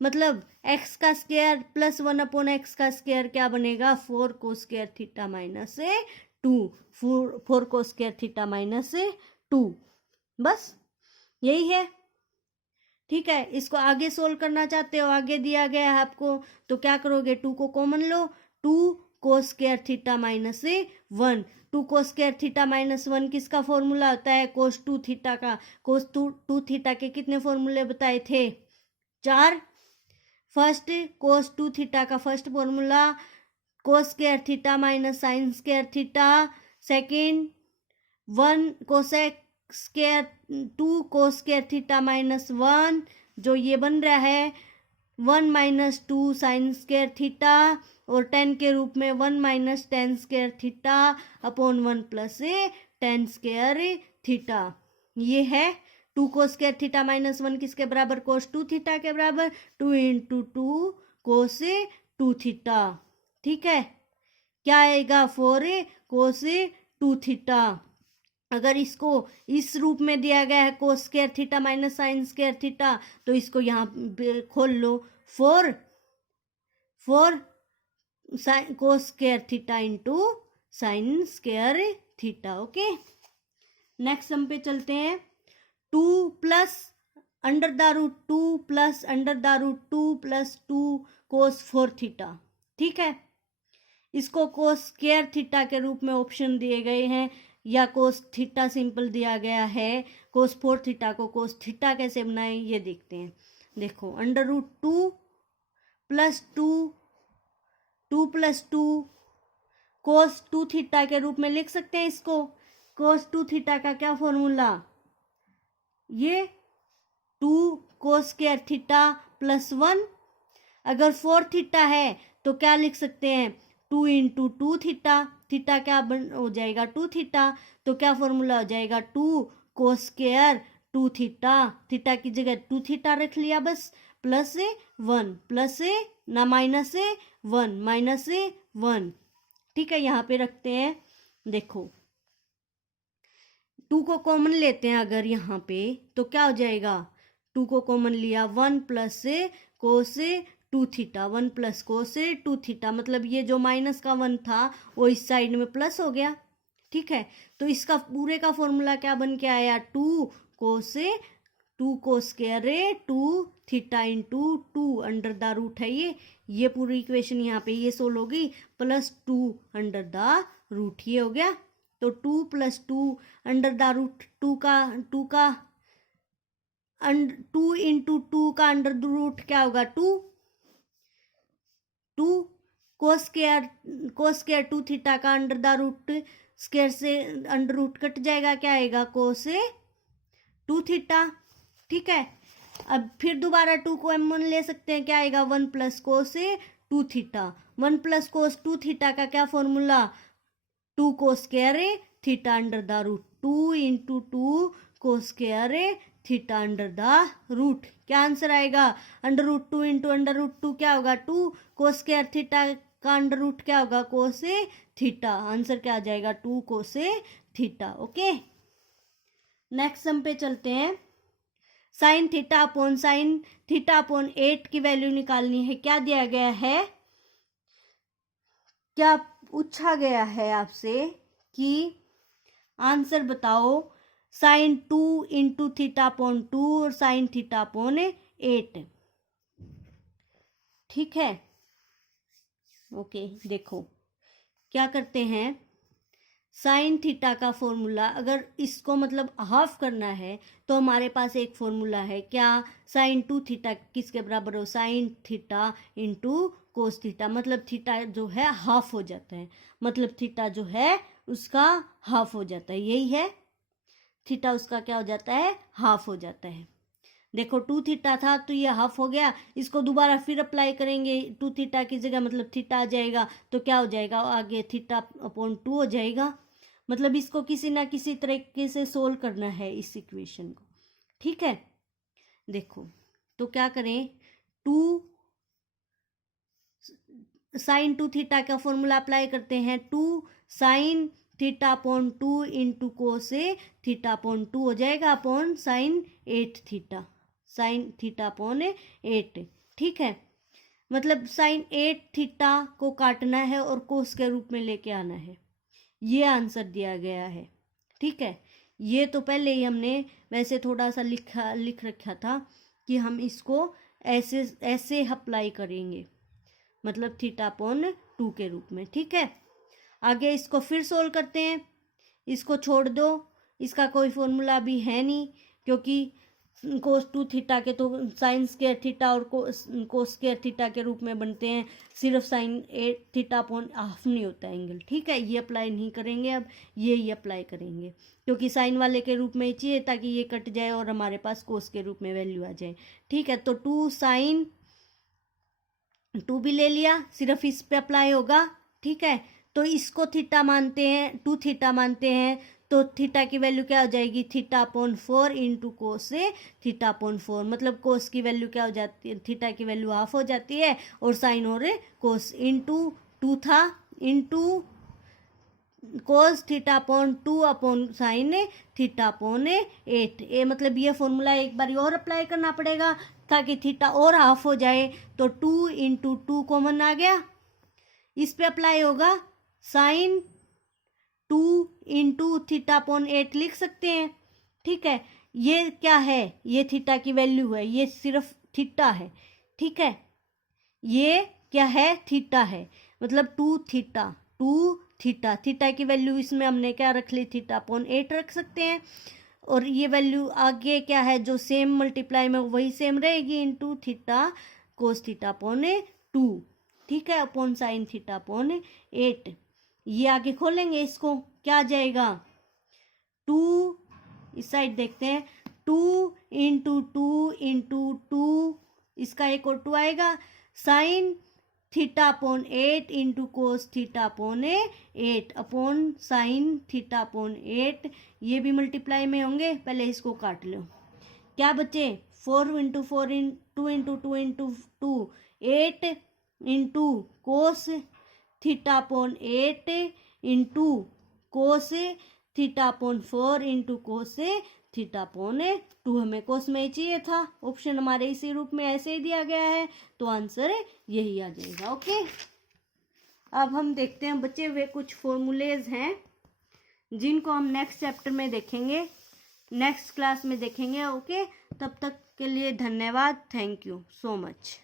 मतलब x का स्क्वायर + 1/x का स्क्वायर क्या बनेगा 4 cos square theta -2, 4 cos square theta -2, बस यही है। ठीक है, इसको आगे सोल्व करना चाहते हो, आगे दिया गया है आपको, तो क्या करोगे, 2 को कॉमन लो, 2 cos square theta -1, 2 cos square theta -1 किसका फॉर्मूला होता है, cos 2 थीटा का। cos 2 थीटा के कितने फॉर्मूले बताए थे, 4। फर्स्ट cos 2 थीटा का first formula cos square theta sin square theta. Second 1 cosec square 2 cos square theta -1, जो ये बन रहा है 1 - 2 sin स्क्वायर थीटा, और 10 के रूप में 1 - 10 square theta upon 1 + 10 square theta. ये है 2 cos स्क्वायर थीटा -1 किसके बराबर, cos 2 थीटा के बराबर, 2 × 2 cos 2 थीटा। ठीक है, क्या आएगा 4 cos 2 थीटा। अगर इसको इस रूप में दिया गया है cos square theta sin square theta, तो इसको यहाँ खोल लो, 4 cos square theta × sin square theta. Okay, next sum पे चलते हैं। 2 + √2 + √2 + 2 cos 4 थीटा। ठीक है, इसको cos स्क्वायर थीटा के रूप में ऑप्शन दिए गए हैं, या cos थीटा सिंपल दिया गया है। cos 4 थीटा को cos थीटा कैसे बनाएं ये देखते हैं। देखो, √2 + 2 + 2 cos 2 थीटा के रूप में लिख सकते हैं इसको। cos 2 थीटा का क्या फॉर्मूला, ये 2 cos स्क्वायर थीटा +1। अगर 4 थीटा है तो क्या लिख सकते हैं, 2 × 2 थीटा, थीटा क्या हो जाएगा 2 थीटा, तो क्या फॉर्मूला हो जाएगा 2 cos स्क्वायर 2 थीटा, थीटा की जगह 2 थीटा रख लिया बस, +1 ना -1 ठीक है, यहाँ पे रखते हैं। देखो, 2 को कॉमन लेते हैं अगर यहाँ पे, तो क्या हो जाएगा, 2 को कॉमन लिया 1 + cos 2 थीटा, 1 + cos 2 थीटा, मतलब ये जो माइनस का 1 था वो इस साइड में प्लस हो गया। ठीक है, तो इसका पूरे का फॉर्मूला क्या बन के आया, 2 cos स्क्वायर 2 थीटा × 2 √, है ये पूरी इक्वेशन यहाँ पे ये सोल्व होगी, +2 √, ये हो गया। तो 2 + 2 √2 2 × 2 का √, क्या होगा 2 cos स्क्वायर 2 थीटा का √, स्क्वायर से √ कट जाएगा, क्या आएगा cos 2 थीटा। ठीक है, अब फिर दोबारा 2 को कॉमन ले सकते हैं, क्या आएगा 1 + cos 2 थीटा, 1 + cos 2 थीटा का क्या formula, 2 cos square theta √, 2 × 2 cos square theta under the root. क्या आंसर आएगा? Under root 2 into under root 2 क्या होगा? 2 कोस स्क्वायर थीटा का अंडर रूट क्या होगा? Cos theta. आंसर क्या आ जाएगा? 2 cos theta. Okay, next sum पे चलते हैं। Sine theta upon sine theta upon 8 की वैल्यू निकालनी है। क्या दिया गया है? क्या पूछा गया है आपसे कि आंसर बताओ साइन 2 इंटू थीटा अपॉन 2 और साइन थीटा अपॉन 8। ठीक है, ओके, देखो क्या करते हैं। साइन थीटा का फॉर्मूला अगर इसको मतलब हाफ करना है तो हमारे पास एक फॉर्मूला है। क्या? साइन 2 थीटा किसके बराबर हो? Sine theta into cos theta. मतलब थीटा जो है हाफ हो जाता है, मतलब थीटा जो है उसका हाफ हो जाता है। यही है, थीटा उसका क्या हो जाता है? हाफ हो जाता है। देखो 2 थीटा था तो ये हाफ हो गया। इसको दोबारा फिर अप्लाई करेंगे 2 थीटा की जगह, मतलब थीटा आ जाएगा तो क्या हो जाएगा? आगे थीटा अपॉन 2 हो जाएगा। मतलब इसको किसी ना किसी तरीके से सोल्व करना है इस इक्वेशन को। ठीक है, देखो तो क्या करें, 2 साइन 2 थीटा का फॉर्मूला अप्लाई करते हैं। 2 sign theta upon 2 into cos theta upon 2 हो जाएगा upon sine 8 theta, sign theta upon 8। ठीक है, मतलब साइन 8 थीटा को काटना है और कोस के रूप में लेके आना है। ये आंसर दिया गया है। ठीक है, ये तो पहले ही हमने वैसे थोड़ा सा लिख रखा था कि हम इसको ऐसे ऐसे अप्लाई करेंगे, मतलब थीटा अपॉन 2 के रूप में। ठीक है, आगे इसको फिर सोल्व करते हैं। इसको छोड़ दो, इसका कोई फॉर्मूला भी है नहीं, क्योंकि कोस 2 थीटा के तो साइन स्क्वायर थीटा और कोस स्क्वायर थीटा के रूप में बनते हैं। सिर्फ साइन 8 थीटा अपॉन हाफ नहीं होता एंगल। ठीक है, ये अप्लाई नहीं करेंगे, अब ये अप्लाई करेंगे, क्योंकि साइन वाले के रूप में चाहिए ताकि ये कट जाए और हमारे पास कोस के रूप में वैल्यू आ जाए। ठीक है, तो 2 साइन 2 भी ले लिया, सिर्फ इस पे अप्लाई होगा। ठीक है, तो इसको थीटा मानते हैं, 2 थीटा मानते हैं, तो थीटा की वैल्यू क्या हो जाएगी? Theta upon 4 into cos theta upon 4। मतलब कोस की वैल्यू क्या हो जाती है? थीटा की वैल्यू हाफ हो जाती है और साइन और कोस इंटू 2 था into cos theta upon 2 upon sine theta upon 8। मतलब ये फॉर्मूला एक बार और अप्लाई करना पड़ेगा ताकि थीटा और हाफ हो जाए। तो 2 इंटू 2 कॉमन आ गया, इस पे अप्लाई होगा। साइन 2 इंटू थीटा अपॉन 8 लिख सकते हैं। ठीक है, ये क्या है? ये थीटा की वैल्यू है, ये सिर्फ थीटा है। ठीक है, ये क्या है? थीटा है, मतलब 2 थीटा, 2 थीटा। थीटा की वैल्यू इसमें हमने क्या रख ली? थीटा अपॉन 8 रख सकते हैं। और ये वैल्यू आगे क्या है? जो सेम मल्टीप्लाई में वही सेम रहेगी, into theta cos theta upon 2। ठीक है, अपॉन साइन थीटा अपॉन 8। ये आगे खोलेंगे, इसको क्या आ जाएगा? 2, इस साइड देखते हैं, 2 इंटू 2 इंटू 2, इसका एक और 2 आएगा। Sign theta upon 8 into cos theta upon 8 upon sine theta upon 8। ये भी मल्टीप्लाई में होंगे, पहले इसको काट लो। क्या बचे? 4 into 4 2 into 2 into 2 8 into cos theta upon 8 into cos theta upon 4 into cos theta upon 2। हमें कोस में ही चाहिए था, ऑप्शन हमारे इसी रूप में ऐसे ही दिया गया है, तो आंसर यही आ जाएगा। ओके, अब हम देखते हैं बचे हुए कुछ फॉर्मूलेज हैं जिनको हम नेक्स्ट चैप्टर में देखेंगे, नेक्स्ट क्लास में देखेंगे। ओके, तब तक के लिए धन्यवाद। Thank you so much.